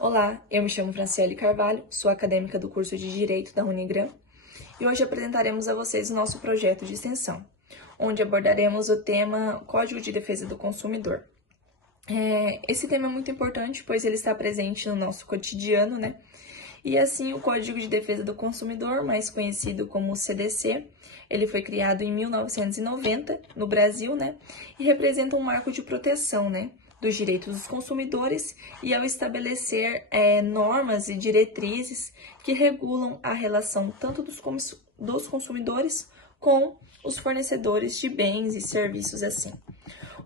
Olá, eu me chamo Franciele Carvalho, sou acadêmica do curso de Direito da Unigran e hoje apresentaremos a vocês o nosso projeto de extensão, onde abordaremos o tema Código de Defesa do Consumidor. Esse tema é muito importante, pois ele está presente no nosso cotidiano, né? E assim, o Código de Defesa do Consumidor, mais conhecido como CDC, ele foi criado em 1990 no Brasil, né? E representa um marco de proteção, né? Dos direitos dos consumidores e ao estabelecer normas e diretrizes que regulam a relação tanto dos consumidores com os fornecedores de bens e serviços assim.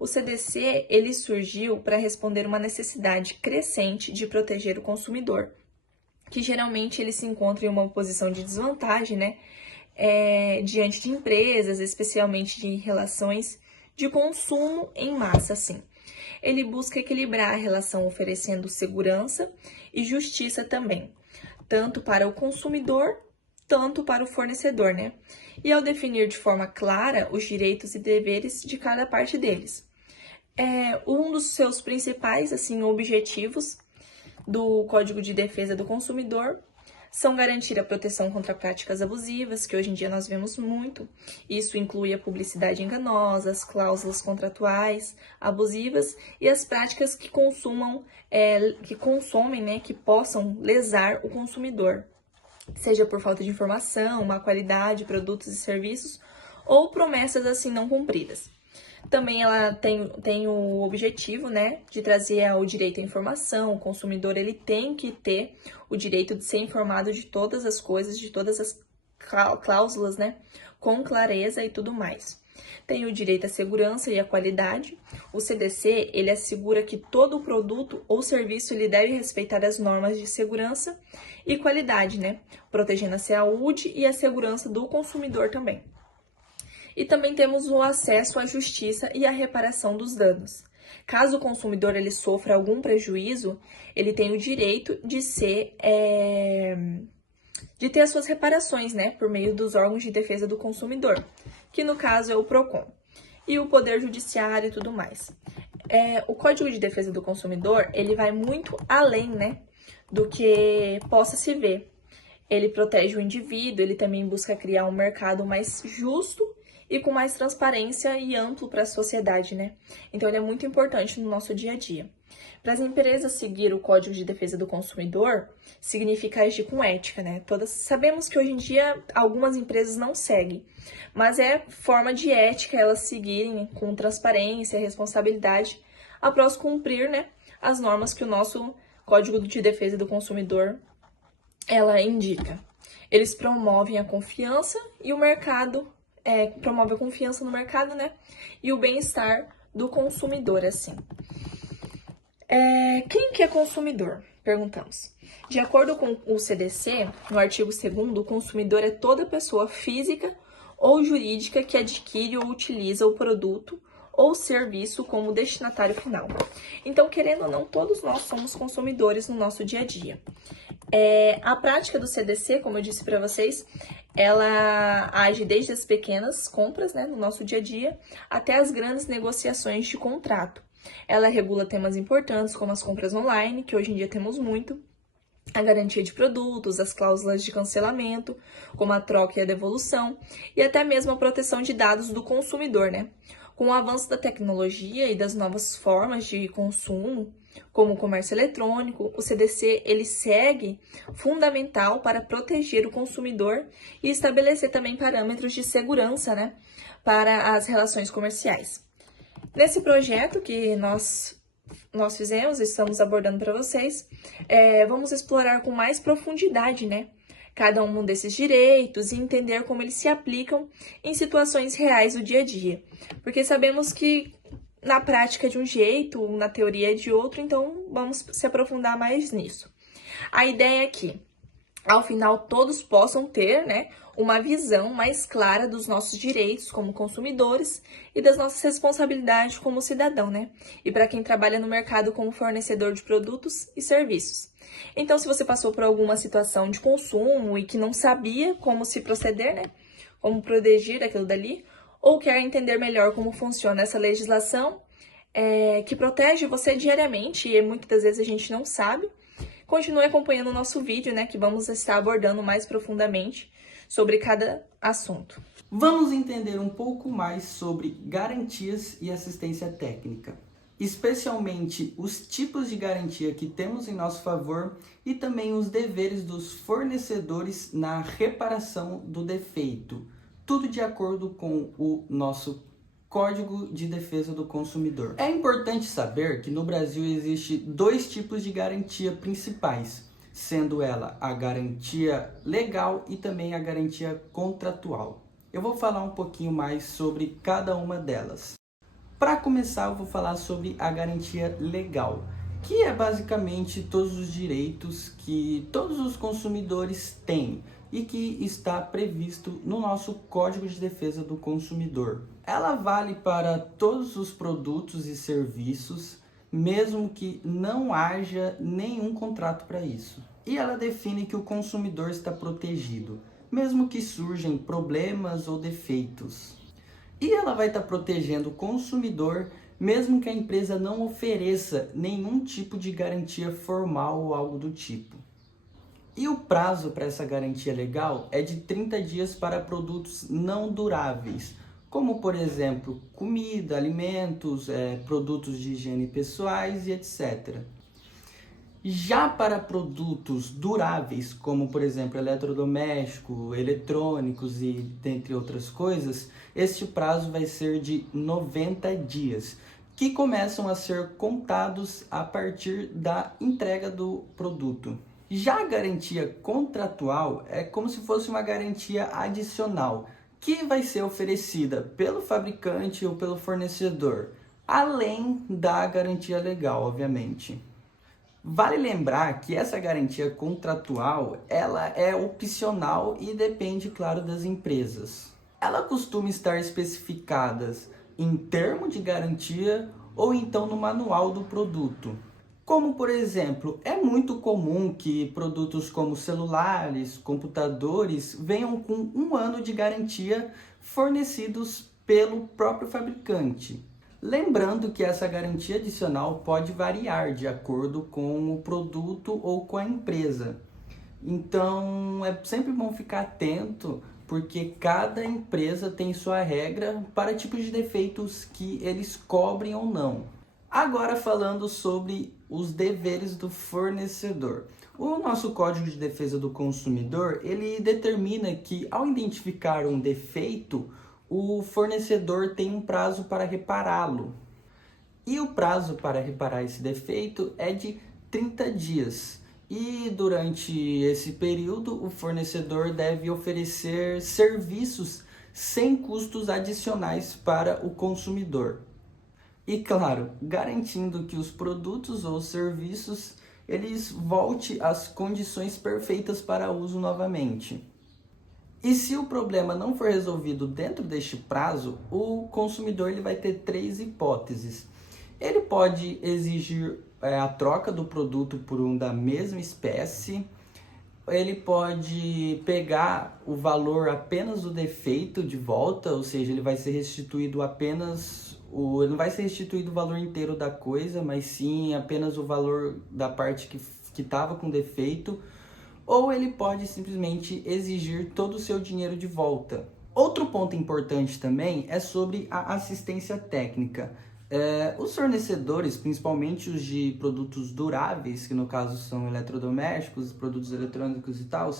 O CDC ele surgiu para responder uma necessidade crescente de proteger o consumidor, que geralmente ele se encontra em uma posição de desvantagem, né, diante de empresas, especialmente de relações de consumo em massa, assim. Ele busca equilibrar a relação oferecendo segurança e justiça também, tanto para o consumidor, tanto para o fornecedor, né? E ao definir de forma clara os direitos e deveres de cada parte deles. Um dos seus principais, assim, objetivos do Código de Defesa do Consumidor são garantir a proteção contra práticas abusivas, que hoje em dia nós vemos muito. Isso inclui a publicidade enganosa, as cláusulas contratuais abusivas e as práticas que consomem, né, que possam lesar o consumidor, seja por falta de informação, má qualidade de produtos e serviços ou promessas assim não cumpridas. Também ela tem o objetivo, né, de trazer o direito à informação. O consumidor ele tem que ter o direito de ser informado de todas as coisas, de todas as cláusulas, né, com clareza e tudo mais. Tem o direito à segurança e à qualidade. O CDC ele assegura que todo produto ou serviço ele deve respeitar as normas de segurança e qualidade, né, protegendo a saúde e a segurança do consumidor também. E também temos o acesso à justiça e à reparação dos danos. Caso o consumidor ele sofra algum prejuízo, ele tem o direito de ter as suas reparações, né, por meio dos órgãos de defesa do consumidor, que no caso é o PROCON, e o Poder Judiciário e tudo mais. O Código de Defesa do Consumidor, ele vai muito além, né, do que possa se ver. Ele protege o indivíduo, ele também busca criar um mercado mais justo e com mais transparência e amplo para a sociedade, né? Então, ele é muito importante no nosso dia a dia. Para as empresas seguir o Código de Defesa do Consumidor, significa agir com ética, né? Sabemos que hoje em dia algumas empresas não seguem, mas é forma de ética elas seguirem com transparência e responsabilidade após cumprir, né, as normas que o nosso Código de Defesa do Consumidor ela indica. Eles promovem a confiança e o mercado, promove a confiança no mercado, né? E o bem-estar do consumidor, assim. Quem que é consumidor? Perguntamos. De acordo com o CDC, no artigo 2º, o consumidor é toda pessoa física ou jurídica que adquire ou utiliza o produto ou serviço como destinatário final. Então, querendo ou não, todos nós somos consumidores no nosso dia a dia. A prática do CDC, como eu disse para vocês, ela age desde as pequenas compras, né, no nosso dia a dia, até as grandes negociações de contrato. Ela regula temas importantes como as compras online, que hoje em dia temos muito, a garantia de produtos, as cláusulas de cancelamento, como a troca e a devolução, e até mesmo a proteção de dados do consumidor, né? Com o avanço da tecnologia e das novas formas de consumo, como o comércio eletrônico, o CDC ele segue fundamental para proteger o consumidor e estabelecer também parâmetros de segurança, né, para as relações comerciais. Nesse projeto que nós fizemos, estamos abordando para vocês, vamos explorar com mais profundidade, né, cada um desses direitos e entender como eles se aplicam em situações reais do dia a dia. Porque sabemos que na prática é de um jeito, na teoria é de outro, então vamos se aprofundar mais nisso. A ideia é que, ao final, todos possam ter, né, uma visão mais clara dos nossos direitos como consumidores e das nossas responsabilidades como cidadão, né? E para quem trabalha no mercado como fornecedor de produtos e serviços. Então, se você passou por alguma situação de consumo e que não sabia como se proceder, né? Como proteger aquilo dali, ou quer entender melhor como funciona essa legislação que protege você diariamente e muitas das vezes a gente não sabe, Continue acompanhando o nosso vídeo, né, que vamos estar abordando mais profundamente sobre cada assunto. Vamos entender um pouco mais sobre garantias e assistência técnica, especialmente os tipos de garantia que temos em nosso favor e também os deveres dos fornecedores na reparação do defeito, tudo de acordo com o nosso Código de Defesa do Consumidor. É importante saber que no Brasil existe dois tipos de garantia principais, sendo ela a garantia legal e também a garantia contratual. Eu vou falar um pouquinho mais sobre cada uma delas. Para começar, eu vou falar sobre a garantia legal, que é basicamente todos os direitos que todos os consumidores têm e que está previsto no nosso Código de Defesa do Consumidor. Ela vale para todos os produtos e serviços, mesmo que não haja nenhum contrato para isso. E ela define que o consumidor está protegido, mesmo que surjam problemas ou defeitos. E ela vai estar protegendo o consumidor, mesmo que a empresa não ofereça nenhum tipo de garantia formal ou algo do tipo. E o prazo para essa garantia legal é de 30 dias para produtos não duráveis, como por exemplo, comida, alimentos, produtos de higiene pessoais e etc. Já para produtos duráveis, como por exemplo eletrodoméstico, eletrônicos e dentre outras coisas, este prazo vai ser de 90 dias, que começam a ser contados a partir da entrega do produto. Já a garantia contratual é como se fosse uma garantia adicional, que vai ser oferecida pelo fabricante ou pelo fornecedor, além da garantia legal, obviamente. Vale lembrar que essa garantia contratual, ela é opcional e depende, claro, das empresas. Ela costuma estar especificada em termo de garantia ou então no manual do produto. Como, por exemplo, é muito comum que produtos como celulares, computadores, venham com 1 ano de garantia fornecidos pelo próprio fabricante. Lembrando que essa garantia adicional pode variar de acordo com o produto ou com a empresa. Então, é sempre bom ficar atento, porque cada empresa tem sua regra para tipos de defeitos que eles cobrem ou não. Agora falando sobre os deveres do fornecedor. O nosso Código de Defesa do Consumidor, ele determina que ao identificar um defeito, o fornecedor tem um prazo para repará-lo. E o prazo para reparar esse defeito é de 30 dias. E durante esse período, o fornecedor deve oferecer serviços sem custos adicionais para o consumidor. E claro, garantindo que os produtos ou serviços eles voltem às condições perfeitas para uso novamente. E se o problema não for resolvido dentro deste prazo, o consumidor ele vai ter 3 hipóteses. Ele pode exigir a troca do produto por um da mesma espécie, ele pode pegar o valor apenas do defeito de volta, ou seja, ele vai ser restituído ele não vai ser restituído o valor inteiro da coisa, mas sim apenas o valor da parte que estava com defeito, ou ele pode simplesmente exigir todo o seu dinheiro de volta. Outro ponto importante também é sobre a assistência técnica. Os fornecedores, principalmente os de produtos duráveis, que no caso são eletrodomésticos, produtos eletrônicos e tal,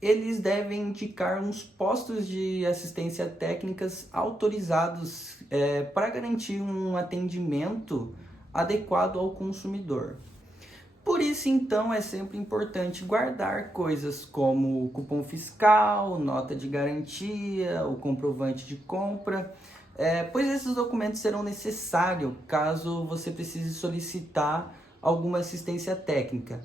eles devem indicar uns postos de assistência técnicas autorizados para garantir um atendimento adequado ao consumidor. Por isso, então, é sempre importante guardar coisas como o cupom fiscal, nota de garantia, o comprovante de compra, pois esses documentos serão necessários caso você precise solicitar alguma assistência técnica.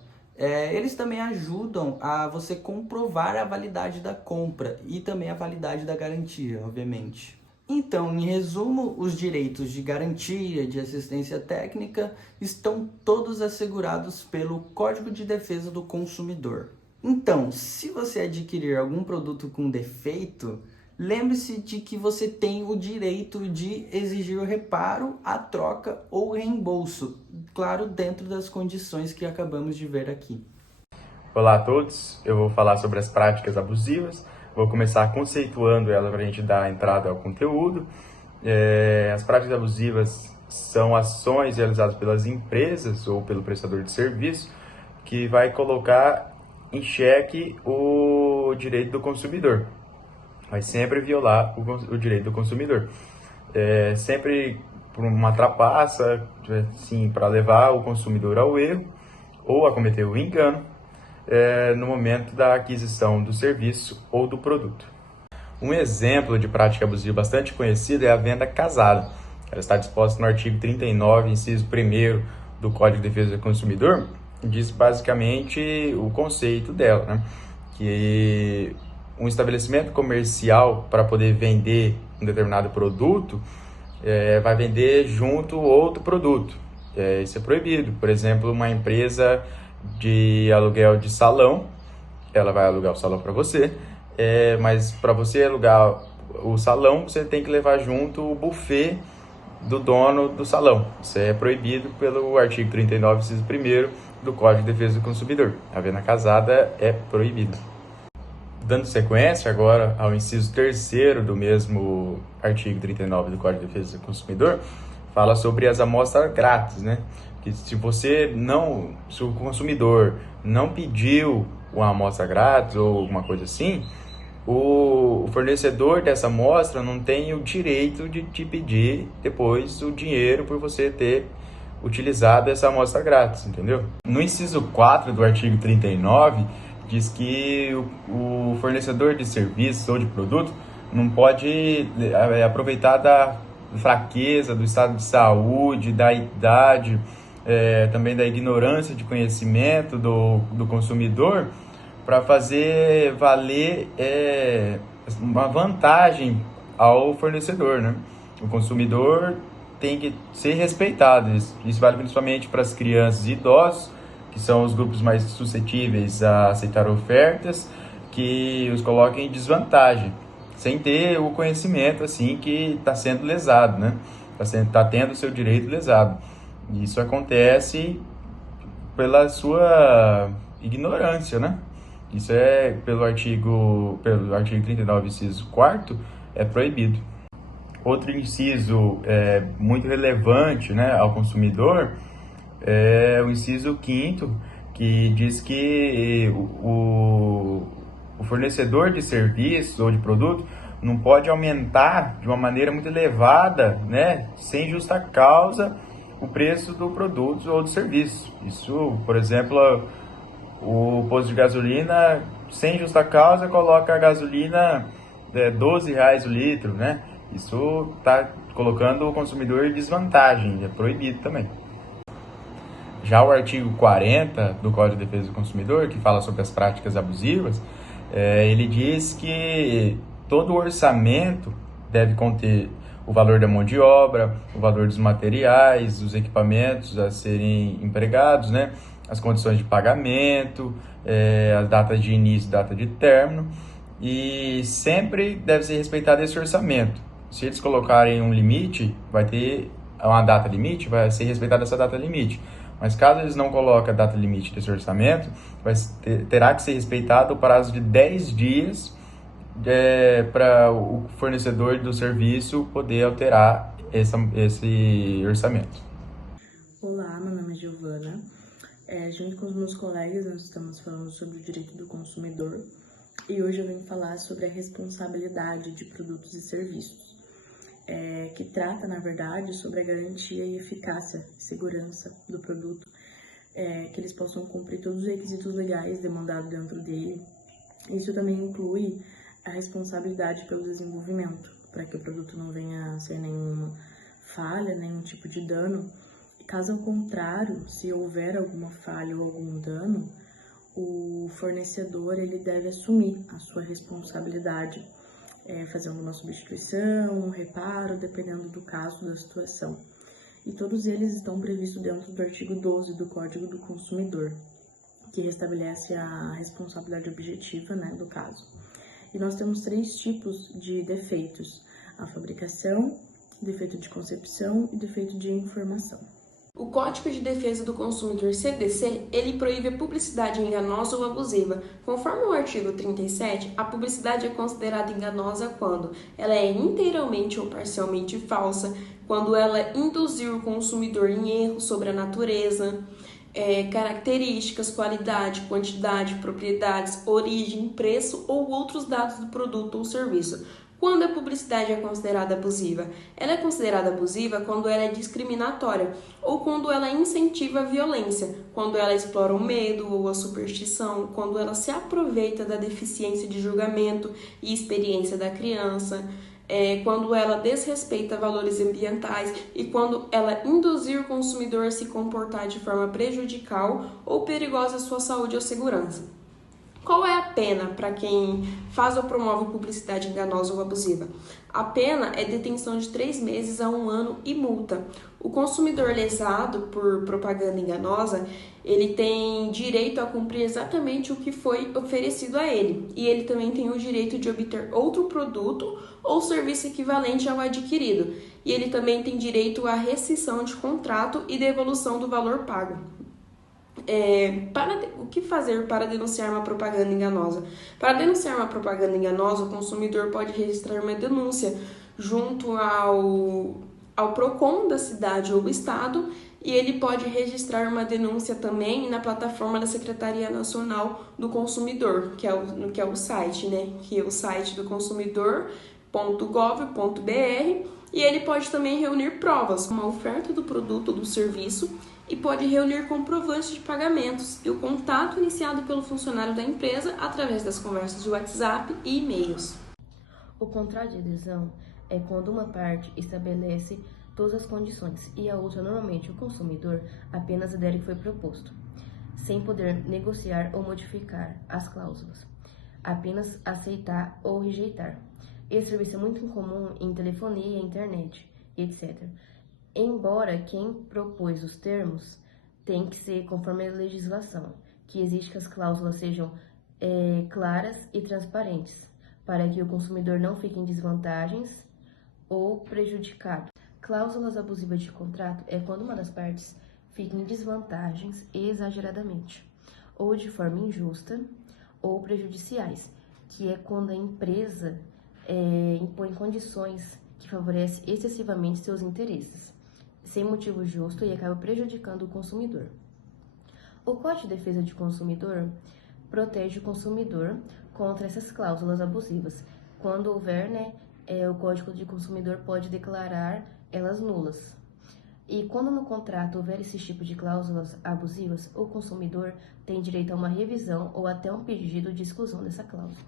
Eles também ajudam a você comprovar a validade da compra e também a validade da garantia, obviamente. Então, em resumo, os direitos de garantia, de assistência técnica estão todos assegurados pelo Código de Defesa do Consumidor. Então, se você adquirir algum produto com defeito, lembre-se de que você tem o direito de exigir o reparo, a troca ou reembolso, claro, dentro das condições que acabamos de ver aqui. Olá a todos, eu vou falar sobre as práticas abusivas, vou começar conceituando elas para a gente dar entrada ao conteúdo. As práticas abusivas são ações realizadas pelas empresas ou pelo prestador de serviço que vai colocar em xeque o direito do consumidor. Vai sempre violar o direito do consumidor. Sempre por uma trapaça, assim, para levar o consumidor ao erro ou a cometer o engano no momento da aquisição do serviço ou do produto. Um exemplo de prática abusiva bastante conhecido é a venda casada. Ela está disposta no artigo 39, inciso 1º do Código de Defesa do Consumidor, diz basicamente o conceito dela, né? Que um estabelecimento comercial, para poder vender um determinado produto, vai vender junto outro produto. Isso é proibido. Por exemplo, uma empresa de aluguel de salão, ela vai alugar o salão para você, mas para você alugar o salão, você tem que levar junto o buffet do dono do salão. Isso é proibido pelo artigo 39, inciso 1º do Código de Defesa do Consumidor. A venda casada é proibida. Dando sequência agora ao inciso 3º do mesmo artigo 39 do Código de Defesa do Consumidor, fala sobre as amostras grátis, né? Que se o consumidor não pediu uma amostra grátis ou alguma coisa assim, o fornecedor dessa amostra não tem o direito de te pedir depois o dinheiro por você ter utilizado essa amostra grátis, entendeu? No inciso 4 do artigo 39, diz que o fornecedor de serviços ou de produto não pode aproveitar da fraqueza, do estado de saúde, da idade, também da ignorância de conhecimento do consumidor para fazer valer uma vantagem ao fornecedor, né? O consumidor tem que ser respeitado. Isso vale principalmente para as crianças e idosos, que são os grupos mais suscetíveis a aceitar ofertas que os coloquem em desvantagem, sem ter o conhecimento assim que está sendo lesado, né? Está tendo o seu direito lesado. Isso acontece pela sua ignorância, né? Isso pelo artigo 39, inciso 4º, é proibido. Outro inciso muito relevante, né, ao consumidor é o inciso 5º, que diz que o fornecedor de serviço ou de produto não pode aumentar de uma maneira muito elevada, né, sem justa causa, o preço do produto ou do serviço. Isso, por exemplo, o posto de gasolina, sem justa causa, coloca a gasolina R$12 o litro, né? Isso está colocando o consumidor em desvantagem, é proibido também. Já o artigo 40 do Código de Defesa do Consumidor, que fala sobre as práticas abusivas, ele diz que todo orçamento deve conter o valor da mão de obra, o valor dos materiais, dos equipamentos a serem empregados, né? As condições de pagamento, as datas de início e data de término, e sempre deve ser respeitado esse orçamento. Se eles colocarem um limite, vai ter uma data limite, vai ser respeitada essa data limite. Mas caso eles não coloquem a data limite desse orçamento, terá que ser respeitado o prazo de 10 dias para o fornecedor do serviço poder alterar esse orçamento. Olá, meu nome é Giovana. Junto com os meus colegas, nós estamos falando sobre o direito do consumidor e hoje eu venho falar sobre a responsabilidade de produtos e serviços, que trata, na verdade, sobre a garantia e eficácia e segurança do produto, que eles possam cumprir todos os requisitos legais demandados dentro dele. Isso também inclui a responsabilidade pelo desenvolvimento, para que o produto não venha a ser nenhuma falha, nenhum tipo de dano. Caso ao contrário, se houver alguma falha ou algum dano, o fornecedor ele deve assumir a sua responsabilidade, fazendo uma substituição, um reparo, dependendo do caso, da situação. E todos eles estão previstos dentro do artigo 12 do Código do Consumidor, que restabelece a responsabilidade objetiva, né, do caso. E nós temos 3 tipos de defeitos: a fabricação, defeito de concepção e defeito de informação. O Código de Defesa do Consumidor CDC, ele proíbe a publicidade enganosa ou abusiva. Conforme o artigo 37, a publicidade é considerada enganosa quando ela é inteiramente ou parcialmente falsa, quando ela induzir o consumidor em erro sobre a natureza, características, qualidade, quantidade, propriedades, origem, preço ou outros dados do produto ou serviço. Quando a publicidade é considerada abusiva? Ela é considerada abusiva quando ela é discriminatória ou quando ela incentiva a violência, quando ela explora o medo ou a superstição, quando ela se aproveita da deficiência de julgamento e experiência da criança, quando ela desrespeita valores ambientais e quando ela induzir o consumidor a se comportar de forma prejudicial ou perigosa à sua saúde ou segurança. Qual é a pena para quem faz ou promove publicidade enganosa ou abusiva? A pena é detenção de 3 meses a 1 ano e multa. O consumidor lesado por propaganda enganosa, ele tem direito a cumprir exatamente o que foi oferecido a ele. E ele também tem o direito de obter outro produto ou serviço equivalente ao adquirido. E ele também tem direito à rescisão de contrato e devolução do valor pago. O que fazer para denunciar uma propaganda enganosa? Para denunciar uma propaganda enganosa, o consumidor pode registrar uma denúncia junto ao PROCON da cidade ou do estado e ele pode registrar uma denúncia também na plataforma da Secretaria Nacional do Consumidor, que é o site, né? Que é o site do consumidor.gov.br, e ele pode também reunir provas, uma oferta do produto ou do serviço, e pode reunir comprovantes de pagamentos e o contato iniciado pelo funcionário da empresa através das conversas de WhatsApp e e-mails. O contrato de adesão é quando uma parte estabelece todas as condições e a outra, normalmente o consumidor, apenas adere ao que foi proposto, sem poder negociar ou modificar as cláusulas, apenas aceitar ou rejeitar. Esse serviço é muito comum em telefonia, internet, etc. Embora quem propôs os termos tem que ser conforme a legislação, que exige que as cláusulas sejam claras e transparentes, para que o consumidor não fique em desvantagens ou prejudicado. Cláusulas abusivas de contrato é quando uma das partes fica em desvantagens exageradamente, ou de forma injusta ou prejudiciais, que é quando a empresa impõe condições que favorecem excessivamente seus interesses, sem motivo justo e acaba prejudicando o consumidor. O Código de Defesa do Consumidor protege o consumidor contra essas cláusulas abusivas. Quando houver, o Código de Consumidor pode declarar elas nulas. E quando no contrato houver esse tipo de cláusulas abusivas, o consumidor tem direito a uma revisão ou até um pedido de exclusão dessa cláusula.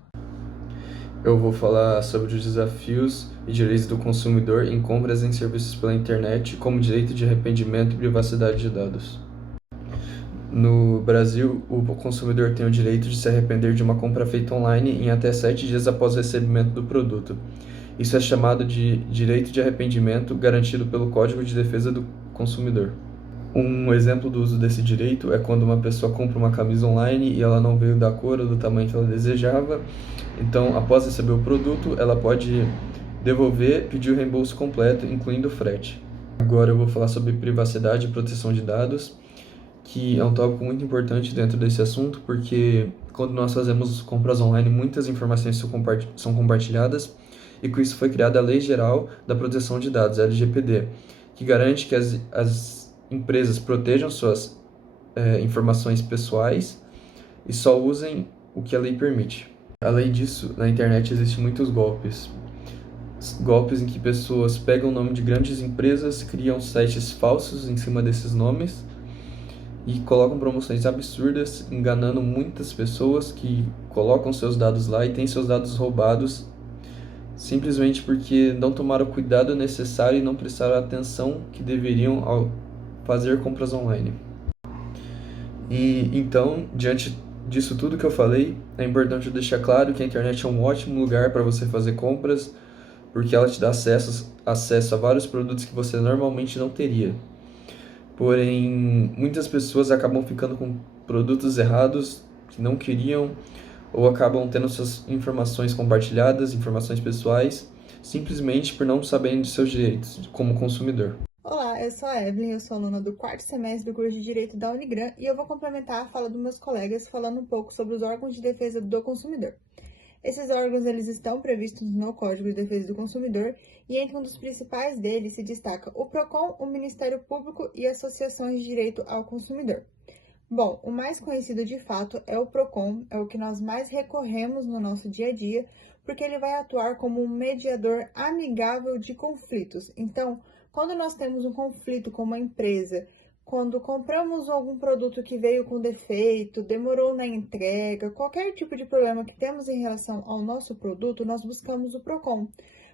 Eu vou falar sobre os desafios e direitos do consumidor em compras em serviços pela internet, como direito de arrependimento e privacidade de dados. No Brasil, o consumidor tem o direito de se arrepender de uma compra feita online em até 7 dias após o recebimento do produto. Isso é chamado de direito de arrependimento, garantido pelo Código de Defesa do Consumidor. Um exemplo do uso desse direito é quando uma pessoa compra uma camisa online e ela não veio da cor ou do tamanho que ela desejava. Então, após receber o produto, ela pode devolver, pedir o reembolso completo, incluindo o frete. Agora eu vou falar sobre privacidade e proteção de dados, que é um tópico muito importante dentro desse assunto, porque quando nós fazemos compras online, muitas informações são compartilhadas, e com isso foi criada a Lei Geral da Proteção de Dados, a LGPD, que garante que as empresas protejam suas informações pessoais e só usem o que a lei permite. Além disso, na internet existem muitos golpes. Golpes em que pessoas pegam o nome de grandes empresas, criam sites falsos em cima desses nomes e colocam promoções absurdas, enganando muitas pessoas que colocam seus dados lá e têm seus dados roubados simplesmente porque não tomaram o cuidado necessário e não prestaram a atenção que deveriam ao fazer compras online. E então, diante disso tudo que eu falei, é importante deixar claro que a internet é um ótimo lugar para você fazer compras, porque ela te dá acesso a vários produtos que você normalmente não teria. Porém, muitas pessoas acabam ficando com produtos errados que não queriam, ou acabam tendo suas informações compartilhadas, informações pessoais, simplesmente por não saberem de seus direitos como consumidor. Olá, eu sou a Evelyn, eu sou aluna do 4º semestre do curso de Direito da Unigran e eu vou complementar a fala dos meus colegas falando um pouco sobre os órgãos de defesa do consumidor. Esses órgãos eles estão previstos no Código de Defesa do Consumidor e entre um dos principais deles se destaca o PROCON, o Ministério Público e associações de direito ao consumidor. Bom, o mais conhecido de fato é o PROCON, é o que nós mais recorremos no nosso dia a dia, porque ele vai atuar como um mediador amigável de conflitos. Então, quando nós temos um conflito com uma empresa, quando compramos algum produto que veio com defeito, demorou na entrega, qualquer tipo de problema que temos em relação ao nosso produto, nós buscamos o PROCON,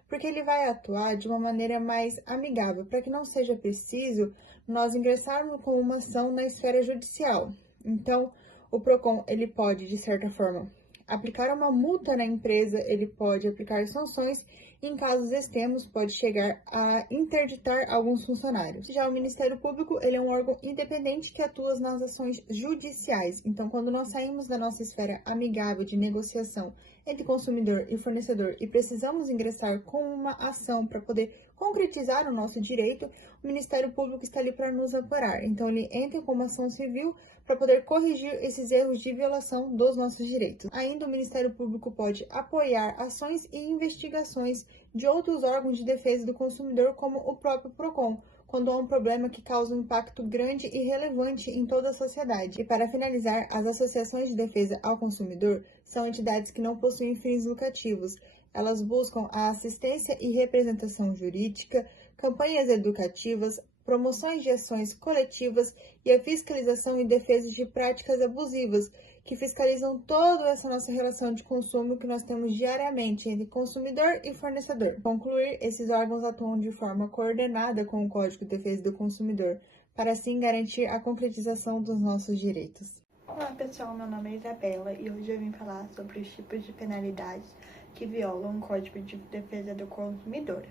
porque ele vai atuar de uma maneira mais amigável, para que não seja preciso nós ingressarmos com uma ação na esfera judicial. Então, o PROCON, ele pode, de certa forma, aplicar uma multa na empresa, ele pode aplicar sanções e, em casos extremos, pode chegar a interditar alguns funcionários. Já o Ministério Público, ele é um órgão independente que atua nas ações judiciais. Então, quando nós saímos da nossa esfera amigável de negociação entre consumidor e fornecedor e precisamos ingressar com uma ação para poder concretizar o nosso direito, o Ministério Público está ali para nos amparar. Então, ele entra com uma ação civil para poder corrigir esses erros de violação dos nossos direitos. Ainda o Ministério Público pode apoiar ações e investigações de outros órgãos de defesa do consumidor, como o próprio PROCON, quando há um problema que causa um impacto grande e relevante em toda a sociedade. E para finalizar, as associações de defesa ao consumidor são entidades que não possuem fins lucrativos. Elas buscam a assistência e representação jurídica, campanhas educativas, promoções de ações coletivas e a fiscalização e defesa de práticas abusivas, que fiscalizam toda essa nossa relação de consumo que nós temos diariamente entre consumidor e fornecedor. Para concluir, esses órgãos atuam de forma coordenada com o Código de Defesa do Consumidor, para assim garantir a concretização dos nossos direitos. Olá pessoal, meu nome é Isabela e hoje eu vim falar sobre os tipos de penalidades que violam o Código de Defesa do Consumidor.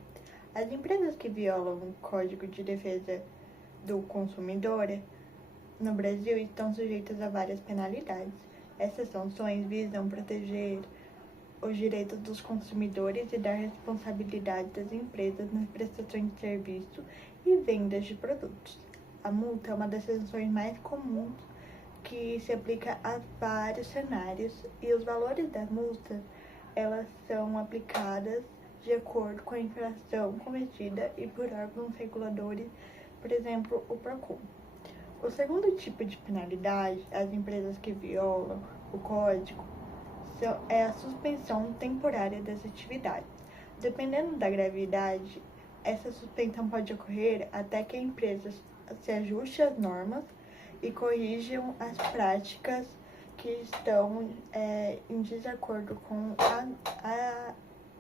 As empresas que violam o Código de Defesa do Consumidor no Brasil estão sujeitas a várias penalidades. Essas sanções visam proteger os direitos dos consumidores e dar responsabilidade das empresas nas prestações de serviço e vendas de produtos. A multa é uma das sanções mais comuns que se aplica a vários cenários e os valores das multas elas são aplicadas de acordo com a infração cometida e por órgãos reguladores, por exemplo, o PROCON. O segundo tipo de penalidade, as empresas que violam o código, é a suspensão temporária das atividades. Dependendo da gravidade, essa suspensão pode ocorrer até que a empresa se ajuste às normas e corrijam as práticas que estão em desacordo com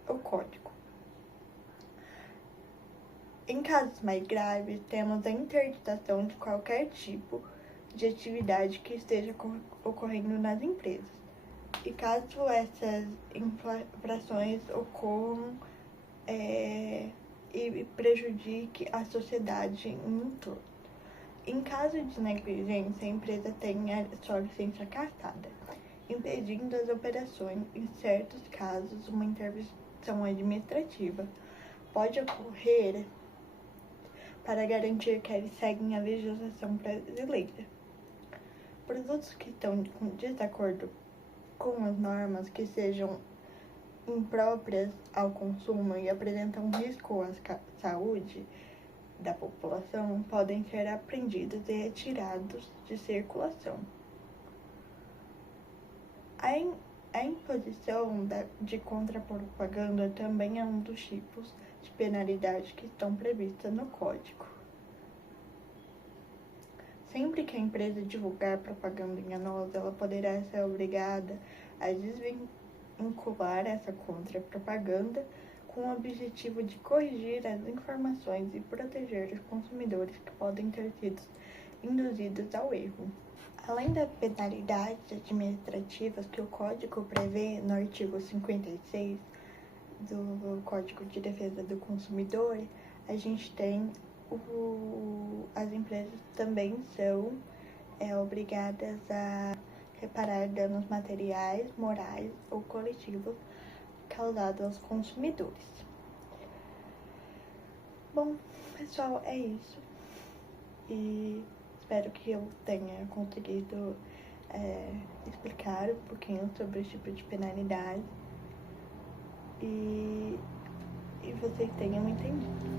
o código. Em casos mais graves, temos a interditação de qualquer tipo de atividade que esteja ocorrendo nas empresas. E caso essas infrações ocorram e prejudique a sociedade em um todo. Em caso de negligência, a empresa tem a sua licença cassada, impedindo as operações. Em certos casos, uma intervenção administrativa pode ocorrer para garantir que eles seguem a legislação brasileira. Produtos que estão em desacordo com as normas, que sejam impróprias ao consumo e apresentam risco à saúde da população, podem ser apreendidos e retirados de circulação. A imposição de contrapropaganda também é um dos tipos de penalidade que estão previstas no Código. Sempre que a empresa divulgar propaganda enganosa, ela poderá ser obrigada a desvincular essa contrapropaganda com o objetivo de corrigir as informações e proteger os consumidores que podem ter sido induzidos ao erro. Além das penalidades administrativas que o Código prevê no artigo 56 do Código de Defesa do Consumidor, a gente tem as empresas também são obrigadas a reparar danos materiais, morais ou coletivos causados aos consumidores. Bom, pessoal, é isso. E espero que eu tenha conseguido explicar um pouquinho sobre o tipo de penalidade e vocês tenham entendido.